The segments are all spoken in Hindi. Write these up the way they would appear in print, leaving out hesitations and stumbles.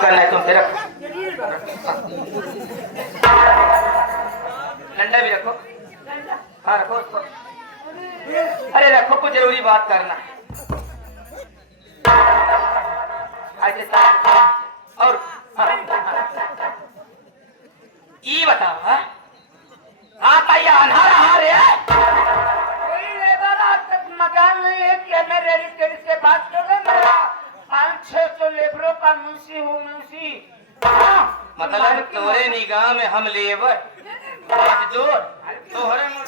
करना है तुम फिर डंडा भी रखो। हाँ रखो उसको। अरे रखो, कुछ जरूरी बात करना है। और हाँ, हाँ। ये बताओ हाँ? आपका ये अनार हार है? कोई लेबर आज तक मकान नहीं है कि हमें रेडिस के बात कर रहे। मेरा 500-600 लेबरों का मुंशी हूँ, मुंशी। मतलब तोरे निगाह में हम लेबर मजदूर तोहरे में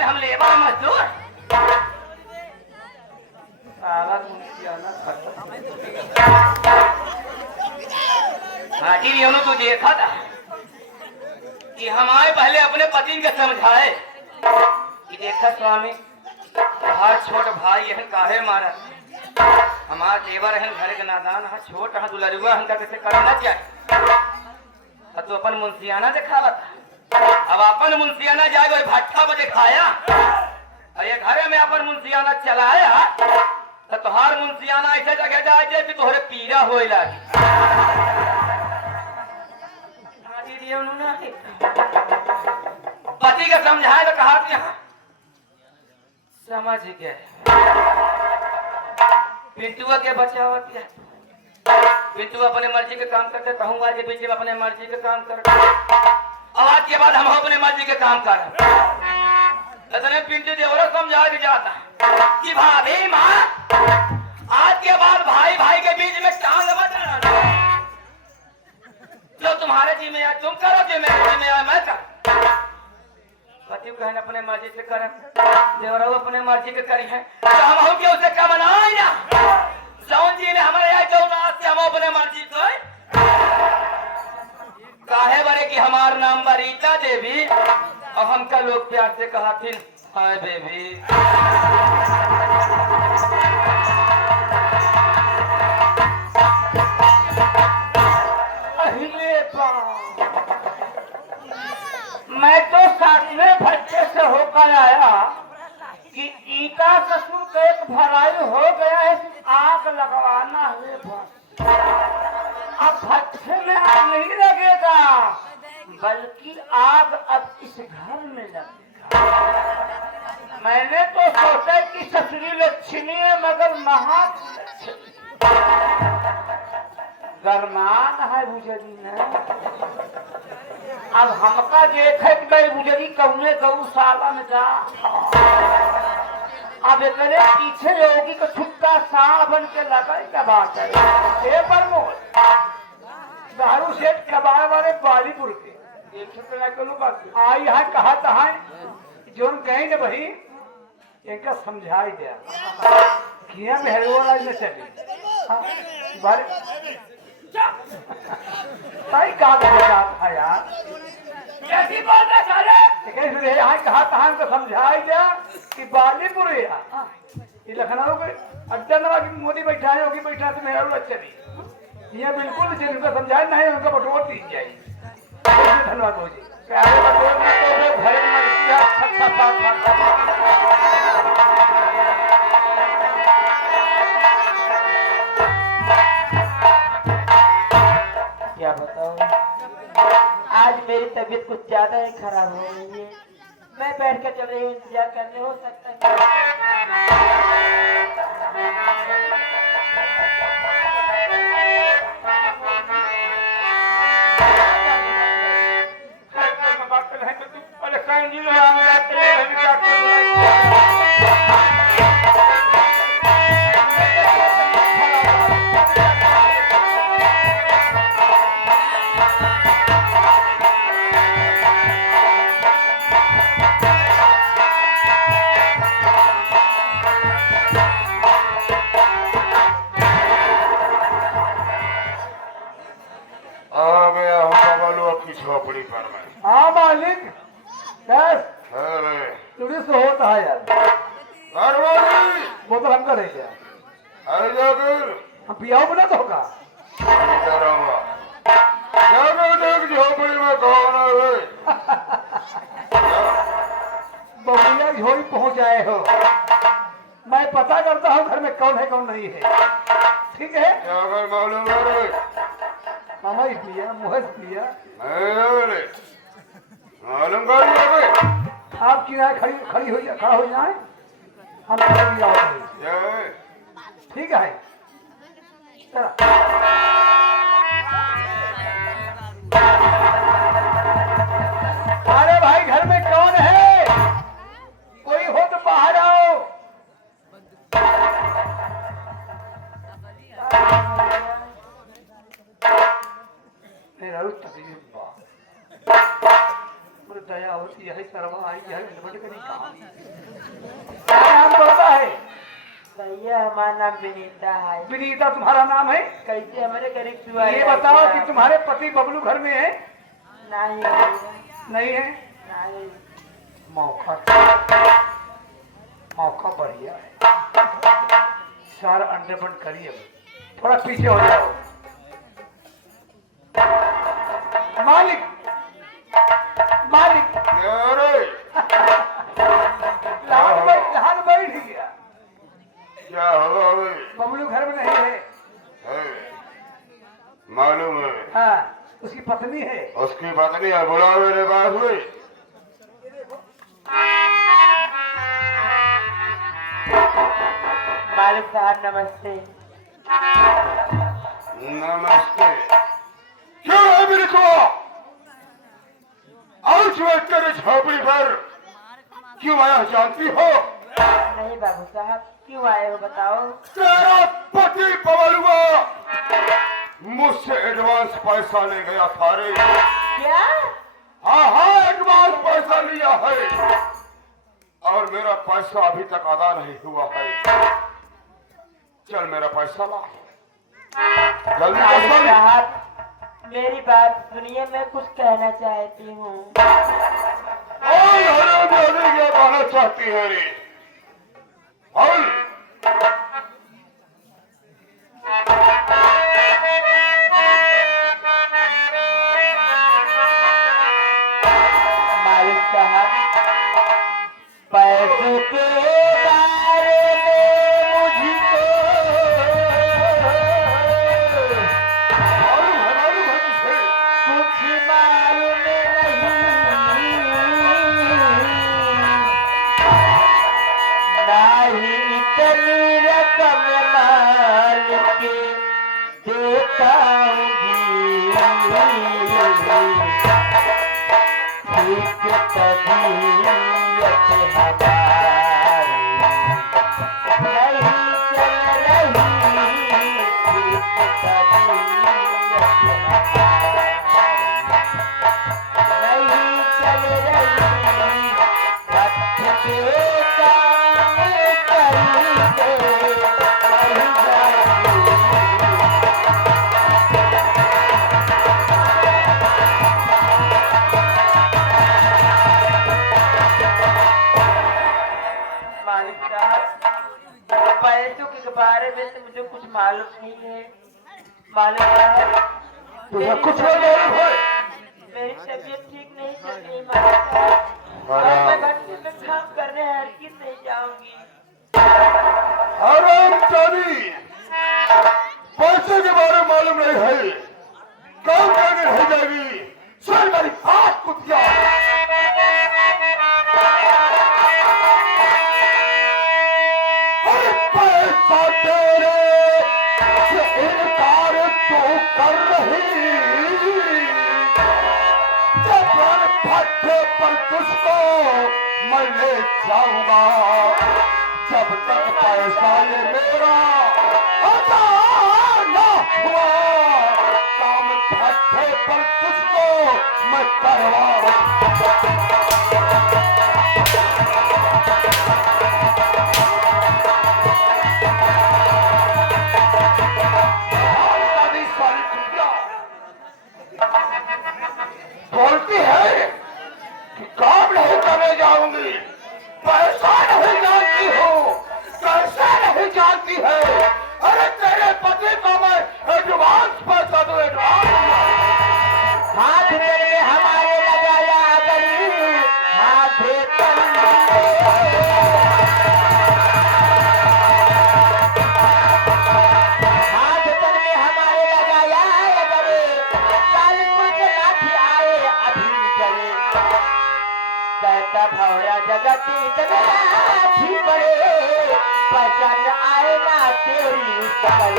हम लेबर मजदूर। हाँ तू देखा था कि हमारे पहले अपने पति के समझाए कि देखा स्वामी हर छोट भाई यहन काहे मारा हमारा देवर है घर के नादान है छोट है दुलरुआ हमका कैसे करना चाहिए। तो अपन मुंशियाना दिखावा था। अब अपन मुंशियाना जाएगा भट्ठा बजे खाया और ये घरे में अपन मुंशियाना चलाया तो तुहार मुंशियाना ऐसे जगह जाए कि तोहरे पीरा हो पति का समझाए तो कहा समझ गए। पिंटुआ के बचावत पिंटू अपने मर्जी के काम करते कहूँ आज बीच में अपने मर्जी के काम कर आज के बाद हम अपने मर्जी के काम कर इतने पिंटू देवरा समझा के जाता कि भाभी माँ आज के बाद भाई भाई के बीच में टांग मत जो तुम्हारे जी में तुम करो जो मेरे जी में मैं कर। पति कहने अपने मर्जी से कर देवरा अपने मर्जी के करी है तो हम हो के उसे कम ना जौन जी ने हमारे यहाँ जो से हम अपने मर्जी कर काहे बरे कि हमार नाम बरीता देवी और हमका लोग प्यार से कहा थी हाय बेबी। मैं तो सातवें भट्टे से होकर आया कि ईटा ससुर का एक भराई हो गया है आग लगवाना है बस। अब भट्टे में आग नहीं लगेगा बल्कि आग अब इस घर में लगेगा। मैंने तो सोचा कि ससुरी लक्ष्मी है मगर महा गरमान है बुजरी ने। अब हमका देखे कि भाई बुजरी कौने गौशाला में जा अब एक पीछे योगी को छुट्टा सांड बन के लगा क्या बात है। दारू सेठ कबाड़ वाले बालीपुर के आई है कहा था जो कहीं न भाई इनका समझाई दिया किया मेहरवा में चली भाई का था यार कैसी बात है यहाँ कहा था इनको समझाई दिया कि बालीपुर ये लखनऊ के अड्डा नवा की मोदी बैठा है होगी बैठा तो मेहरवा चली ये बिल्कुल जिनको समझाए नहीं उनका बटोर दी जाएगी। धन्यवाद हो जी क्या बताओ आज मेरी तबीयत कुछ ज्यादा ही खराब हो गई है। मैं बैठ कर चल रही हूँ इंतजार करने हो सकता है। हाँ मालिक टूरिस्ट होता है यार पियाओ बोला तो होगा। इधर आऊंगा। क्या कहते हैं कि झोपड़ी में कौन है? बबुलिया झोरी पहुंच आए हो। मैं पता करता हूँ घर में कौन है कौन नहीं है। ठीक है क्या कर मालूम है रे? मामा ही पिया मुहस पिया। नहीं रे, मालूम कर लिया रे। आप किनारे खड़ी हो खड़ा हो जाए, हम कर लिया होगा। क्या है? ठीक है चला। अरे भाई घर में कौन है? कोई हो तो बाहर आओ। मेरा रुच तकलीफ बा। मुझे दया होती है सरवा आई है निबट के नहीं कहा। क्या नाम पड़ता है? भैया हमारा नाम विनीता है। विनीता तुम्हारा नाम है? कैसे हमारे गरीब जुआ ये बताओ कि तुम्हारे पति बबलू घर में है? नहीं नहीं है? नहीं। मौका मौका बढ़िया है। सारा अंडे बंद करिए, थोड़ा पीछे हो जाओ। मालिक मालिक क्या रे? लहान बैठ गया। क्या हुआ रे? बबलू घर में नहीं है। है, मालूम है। हाँ उसकी पत्नी है। उसकी पत्नी है, बुला मेरे पास में। मालिक साहब नमस्ते। नमस्ते। क्यों है मेरे को? आज मैं तेरे झोपड़ी पर क्यों आया जानती हो? नहीं बाबू साहब क्यों आए हो बताओ। तेरा पति बबलुआ मुझसे एडवांस पैसा ले गया था रे। क्या? हाँ एडवांस पैसा लिया है और मेरा पैसा अभी तक अदा नहीं हुआ है। चल मेरा पैसा ला जल्दी मालिक पैसा ले। साहब मेरी बात सुनिए, मैं कुछ कहना चाहती हूँ। क्या कहना चाहती है रे? बोल। मालिक साहब पैसों के बारे में मुझको मालूम है तुझे? कुछ मालूम नहीं। ना ही इतनी रकम मालिक देता हूँ ठीक तबीयत हमारी नहीं चल रही। ठीक तबीयत हमारी नहीं चल रही। वक्त पे काम करेंगे नहीं जाएंगे। मालिक साहब पैसों के बारे में तो मुझे कुछ मालूम नहीं है। मालिक साहब तुझे कुछ नहीं मालूम है? मेरी तबीयत ठीक नहीं चल रही मालिक साहब। और मैं भट्टी में काम करने हर किस नहीं जाऊंगी। हराम जानी, पैसे के बारे में मालूम नहीं है, काम करने नहीं जाएगी। चल मेरी बात कुतिया। अरे पैसा तेरे से इनकार तो कर रही, जब भट्टे पर तुझको मैं ले जाऊंगा। जब तक पैसा ये मेरा अदा न हुआ, काम भट्टे पर तुझको मैं करवा। बोलती है कि काम नहीं करने जाऊंगी, पैसा नहीं जानती पसंद आए ना तेरी शकल।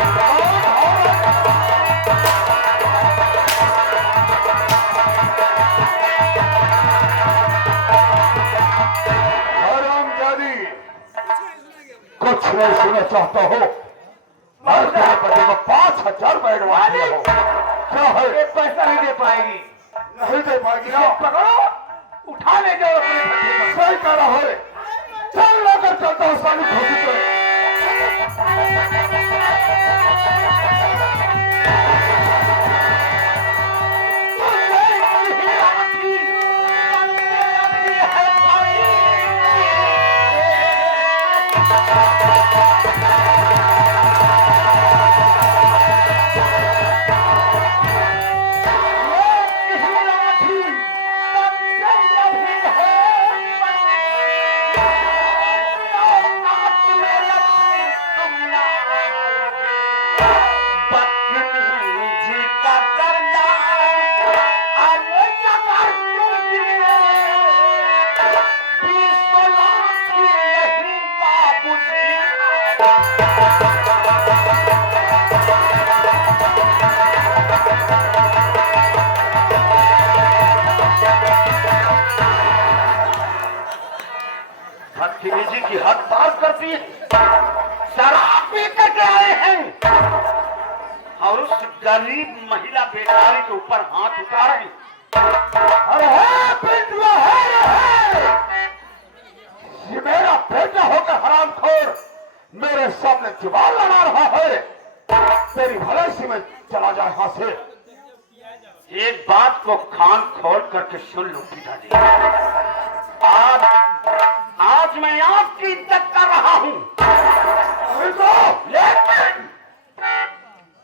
हरामजादी, कुछ नहीं सुनना चाहता हो। मैं तेरे पति को 5,000 रुपए एडवांस दिया हो। क्या है? ये पैसा नहीं दे पाएगी। नहीं दे पाएगी ना? पकड़ो, उठा ले जाओ अपने भट्टे पर। सही कह रहा है। चल लेकर चलता हूँ साली खोसी पे। भक्तिनी जी की हद पार करती है। शराब पी करके आए हैं और उस गरीब महिला बेचारी के ऊपर हाथ उठा रहे हैं। अरे है पिंडवा है। ये मेरा बेटा होकर हरामखोर मेरे सामने जुबान लड़ा रहा है। तेरी भलाई में चला जाए यहां से। एक बात को कान खोल करके सुन लो पिताजी। आज मैं आपकी इज्जत कर रहा हूं, लेकिन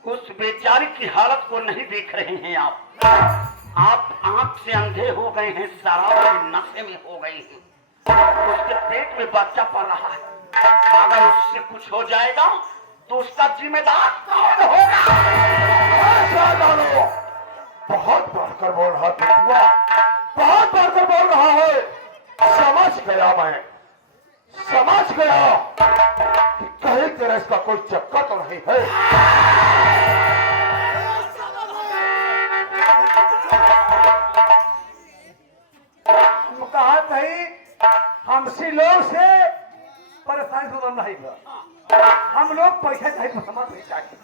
उस बेचारी की हालत को नहीं देख रहे हैं आप आंख से अंधे हो गए हैं, शराब के नशे में हो गए हैं। उसके पेट में बच्चा पड़ रहा है। अगर उससे कुछ हो जाएगा तो उसका जिम्मेदार कौन होगा? ऐसा डालो। बहुत बढ़कर बोल रहा पिंडवा, बहुत बढ़कर बोल रहा है। समझ गया, मैं समझ गया कि कहीं तेरा इसका कोई चक्कर तो नहीं है। कहा भाई हमसे लोग से परेशानी सुधर नहीं हुआ। हम लोग पैसा चाहिए तो हमारा पैसा चाहिए।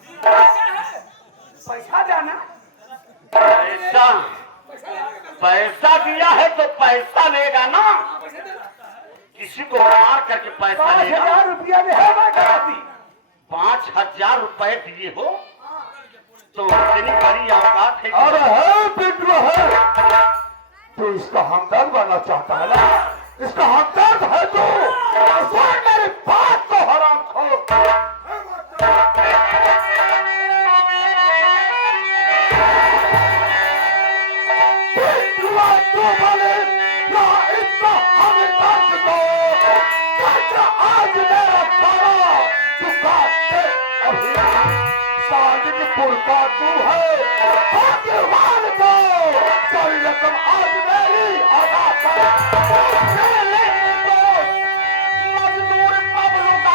पैसा जाना पैसा दिया है तो पैसा लेगा ना। किसी को मार करके पैसा 5,000 रुपया में है मैं कराती। 5,000 रुपए दिए हो तो इतनी बड़ी औकात है। अरे है पिंडवा है। तू इसका हमदर्द बनना चाहता है ना? इसका हमदर्द है तू। सुन मेरी बात को हरामखोर। पिंडवा तू बोले ना इसका हमदर्द दो। आज मेरा सारा चुका है। अभी साजिदपुर का तू है। भाग्यवान को सारी रकम आज मेरी अदा कर। मजदूर बबलू का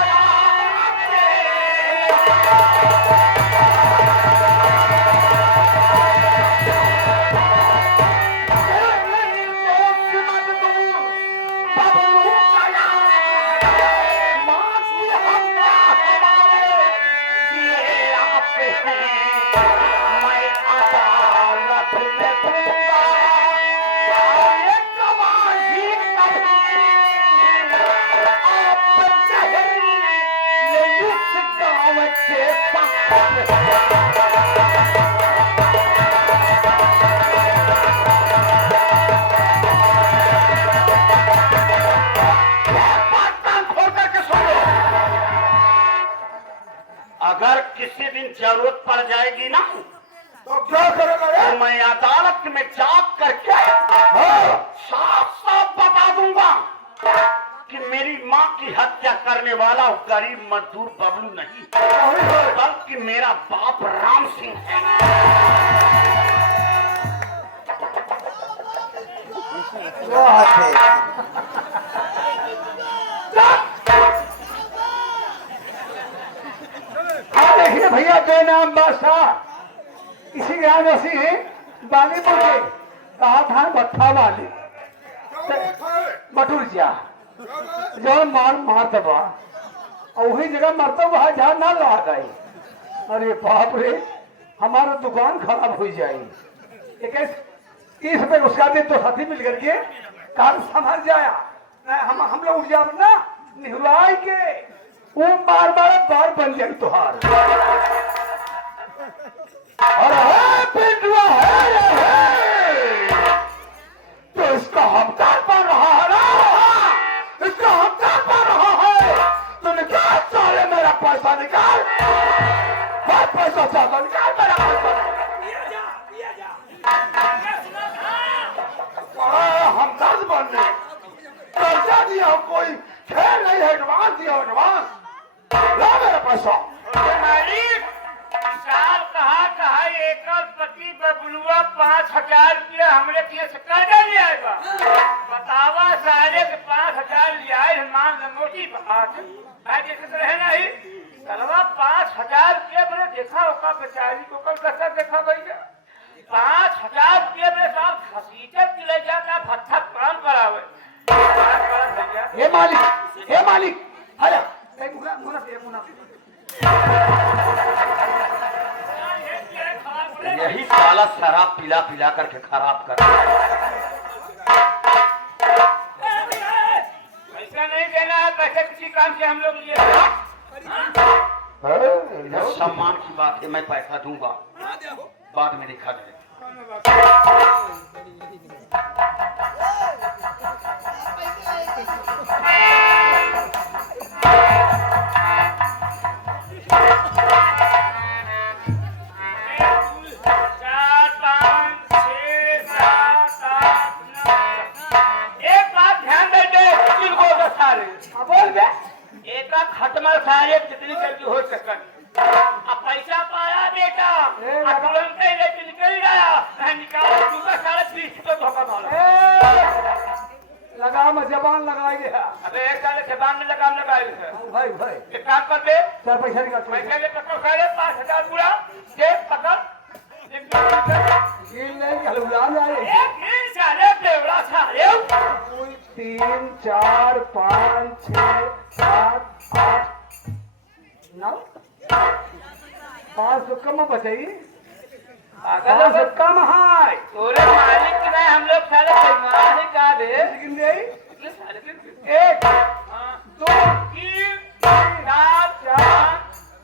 अगर किसी दिन जरूरत पड़ जाएगी ना तो क्या करेगा रे? तो मैं अदालत में जाग करके साफ साफ बता दूंगा कि मेरी माँ की हत्या करने वाला गरीब मजदूर बबलू नहीं बल्कि मेरा बाप राम सिंह है। भैया बेनाम बादशाह इसी ग्राम वसी बाली बोले कहा था भट्ठा वाली बटुर जा जो मार मार दबा और वही जगह मरता वहां जहां ना ला गई। अरे बाप रे हमारा दुकान खराब हो जाएगी। एक 30 रुपए उसका दे तो साथी मिल करके कार संभल जाया हम लोग उठ जा ना निहुलाई के वो बार बार बन जाए तुहार। और है पिंडुआ है तो इसका हकदार बन रहा है ना, इसका हकदार बन रहा है। तो निकाल साले मेरा पैसा निकाल, बहुत पैसा चाहता निकाल मेरा पैसा। हमदर्द बनने कर्जा दिया कोई खेल नहीं है, एडवांस दिया एडवांस ला मेरा पैसा। मालिक साल कहा एक पति बबलुआ 5000 रुपया हमरे किए से कर्जा लिया है। बतावा साले के 5000 लिया है, मान लो मोटी बात है जैसे रहे नहीं सलवा 5000 रुपया मैंने देखा होगा बेचारी को कल कैसा देखा भैया 5000 रुपया मेरे साथ खसीटर दिले जाता भट्ठा काम करावे। हे मालिक आया मुना से मुना यही साला शराब पिला पिला करके खराब कर। पैसा नहीं देना है, पैसे किसी काम से हम लोग लिए यह सम्मान की बात है, मैं पैसा दूंगा बाद में देखा जाएगा। खटमल सारे जितनी जल्दी हो सके अब पैसा पाया बेटा तुरंत ही लेके निकल गया निकाल दूंगा 30 तो धोखा मारा लगाम जबान लगाई है। अबे एक साल जबान में लगाम लगाए है भाई एक काम कर दे सर पैसा निकाल पैसा ले पकड़ सारे 5000 पूरा दे पकड़ ये नहीं हलुलान आए एक ही साले बेवड़ा साले 3 4 5 6 7 8 9 5 कम बचाई अगर कम है तोरे मालिक की नहीं हम लोग साले बेईमान है का दे लेकिन नहीं ये साले के 1 2 3 4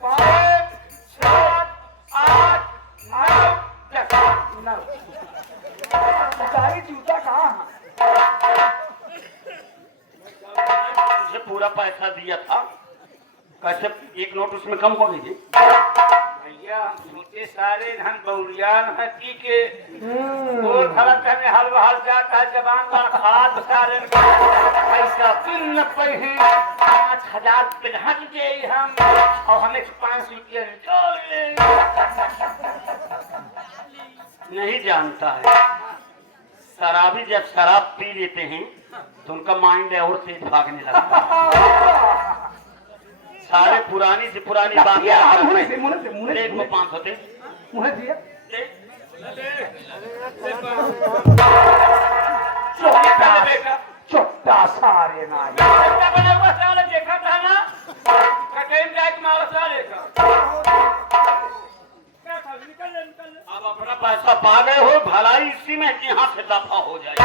5 6 8 9 सारी जूता कहाँ है? मुझे पूरा पैसा दिया था, कैसे एक नोट उसमें कम हो गई। भैया हम सोचे सारे धन बहुरियान है पी के बोल खड़क हमें हल बहल जाता है जबान पर खाद सारे पैसा पिन न पहे 5000 पिन्हट दे हम और हमें 500 रुपया निकाल ले नहीं जानता है शराबी जब शराब पी लेते हैं तो उनका माइंड और तेज भागने लगता है। सारे पुरानी से पुरानी बात मुने को 500 दे मुने दिया छोटा सारे ना बना हुआ साले देखा था ना कटेन जाके मारा साले का अब अपना पैसा पा गए हो, भलाई इसी में कि यहाँ से दफा हो जाए।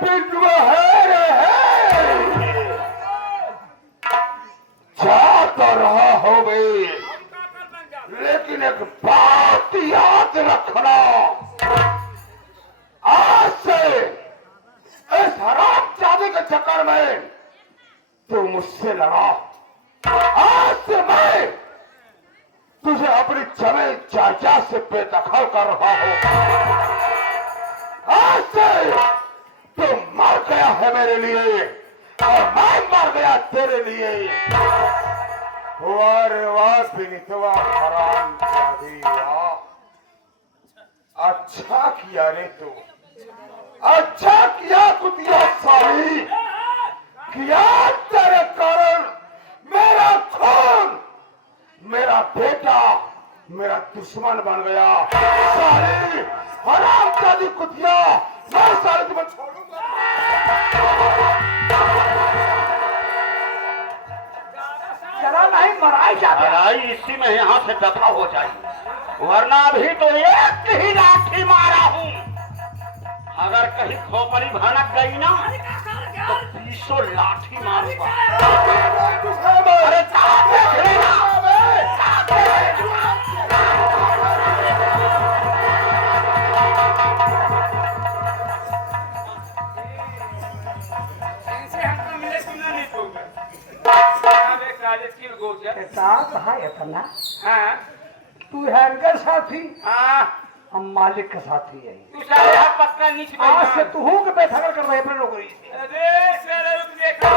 पिंडुआ जा तो रहा हो गई, लेकिन एक बात याद रखना, आज से इस हरामजादे के चक्कर में तू मुझसे लड़ा। आज से मैं तुझे अपनी जमीन जायदाद से बेदखल कर रहा हूं। आज से तू मर गया है मेरे लिए और मैं मर गया तेरे लिए। वाह रे वाह बिनितवा हराम जादी वाह, अच्छा किया रे तू, अच्छा किया कुतिया साली, किया तेरे कारण मेरा खून मेरा दुश्मन बन गया। साली हरामजादी कुतिया, मैं साले तुम्हें छोड़ूंगा। चला नहीं मराई जाता। लड़ाई इसी में यहाँ से दफा हो जाएगी, वरना अभी तो एक ही लाठी मारा हूँ। अगर कहीं खोपड़ी भड़क गई ना तो 20 लाठी मारूंगा। अरे इनसे हमको मिले सुना नहीं होगा। काले तिल गोचर। साहब हाँ इतना हाँ तू हैंगर साथी हाँ हम मालिक का साथी है। तू साले यहाँ पक्का नीच आज से बैठा। तू के बेथगड़ कर रहे अपने नौकरी से। अरे साले रुक देखो